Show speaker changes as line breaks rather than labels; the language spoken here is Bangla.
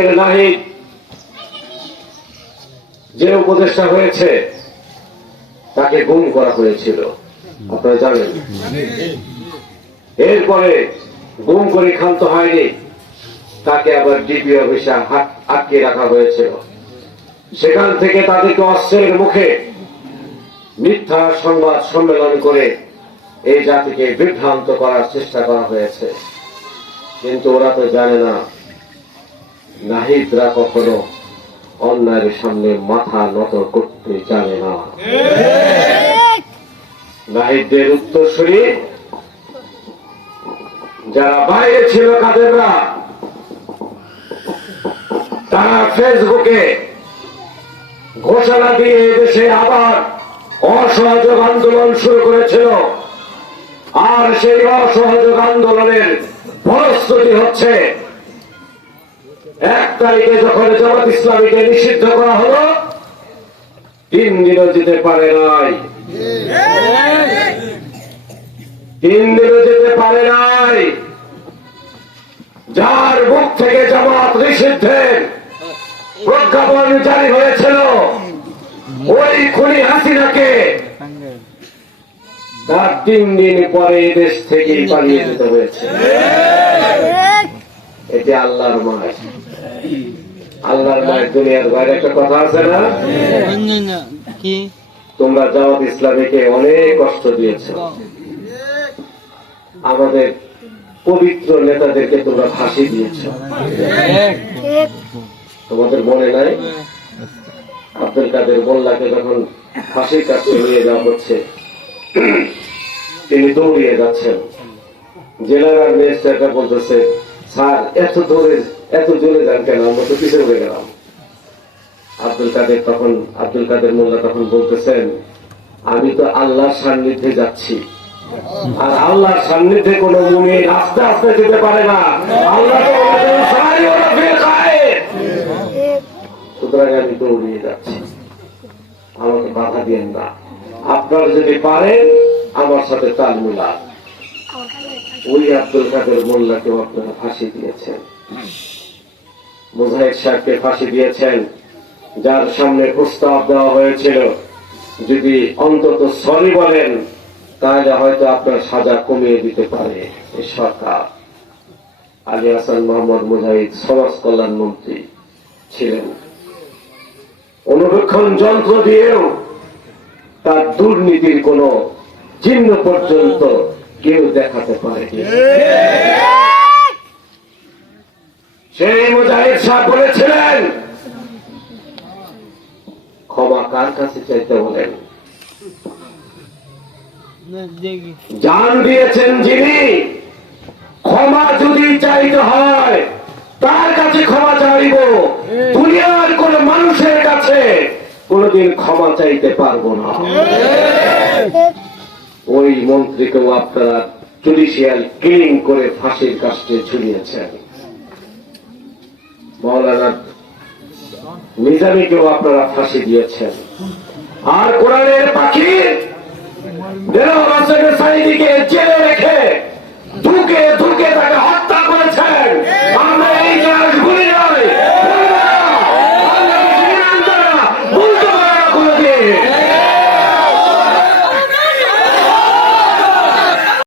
আজকের নাহিদ যে উপদেষ্টা হয়েছে, তাকে গুম করা হয়েছিল। আপনারা জানেন। এরপরে গুম করে ক্ষান্ত হয়নি, তাকে আবার ডিপি অফিসে আটকে রাখা হয়েছিল। সেখান থেকে তাদেরকে অস্ত্রের মুখে মিথ্যা সংবাদ সম্মেলন করে এই জাতিকে বিভ্রান্ত করার চেষ্টা করা হয়েছে। কিন্তু ওরা তো জানে না নাহিদরা কখনো অন্যায়ের সামনে মাথা নত করতে জানে না। নাহিদদের উত্তরসূরি যারা বাইরে ছিল কাদেররা তারা ফেসবুকে ঘোষণা দিয়ে দেশে আবার অসহযোগ আন্দোলন শুরু করেছিল। আর সেই অসহযোগ আন্দোলনের ফলশ্রুতি হচ্ছে এক তারিখে যখন জামাত ইসলামীকে নিষিদ্ধ করা হলো তিন দিনও যেতে পারে নাই। তিন দিনও যেতে পারে নাই। যার মুখ থেকে জামাত নিষিদ্ধের প্রজ্ঞাপন জারি হয়েছিল ওই খুনি হাসিনাকে তার তিন দিন পরে দেশ থেকে পালিয়ে যেতে হয়েছে। এটি আল্লাহর মায়। আল্লাহর মায়ের দুনিয়ার বাইরে একটা কথা আছে না?
কি?
তোমরা জামাত ইসলামীকে অনেক কষ্ট দিয়েছ। আমাদের পবিত্র নেতাদেরকে তোমরা ফাঁসি দিয়েছ। তোমাদের মনে নাই? আব্দুল কাদের মোল্লাকে যখন ফাঁসির কাছে নিয়ে যাওয়া হচ্ছে তিনি দৌড়িয়ে যাচ্ছেন। জেলার ম্যাজিস্ট্রেটরা বলতেছে স্যার এত দৌড়ে এত জোরে যান কেন? আমরা তো পিছিয়ে হয়ে গেলাম। আব্দুল কাদের তখন, আব্দুল কাদের মোল্লা তখন বলতেছেন, আমি তো আল্লাহর সান্নিধ্যে যাচ্ছি। আর আল্লাহর সান্নিধ্যে কোন মুমিন আস্তে আস্তে যেতে পারে না। আল্লাহ। সুতরাং আমি দৌড়িয়ে যাচ্ছি। আমাকে বাধা দিয়েন না। আপনারা যদি পারেন, আমার সাথে তাল মিলান। ওই আব্দুল কাদের মোল্লাকেও আপনারা ফাঁসি দিয়েছেন। মুজাহিদ সাহেবকে ফাঁসি দিয়েছেন, যার সামনে প্রস্তাব দেওয়া হয়েছিল। যদি অন্তত সরি বলেন, তাহলে হয়তো আপনার সাজা কমিয়ে দিতে পারে এই সরকার। আলী হাসান মোহাম্মদ মুজাহিদ, সমাজ কল্যাণ মন্ত্রী ছিলেন। অনুরক্ষণ যন্ত্র দিয়েও তার দুর্নীতির কোন চিহ্ন পর্যন্ত কেউ দেখাতে পারে সেই মুজাহিদ সাহেব বলেছিলেন, ক্ষমা কার কাছে চাইতে বলেন? জান দিয়েছেন যিনি, ক্ষমা যদি চাইতে হয়, তার কাছে ক্ষমা চাইব। দুনিয়ার কোন মানুষের কাছে কোনদিন ক্ষমা চাইতে পারব না। ওই মন্ত্রীকেও আপনারা জুডিশিয়াল কিলিং করে ফাঁসির কাস্টে ঝুলিয়েছেন। মৌলানা নিজামীকেও আপনারা ফাঁসি দিয়েছেন। আর কোরআনের পাখি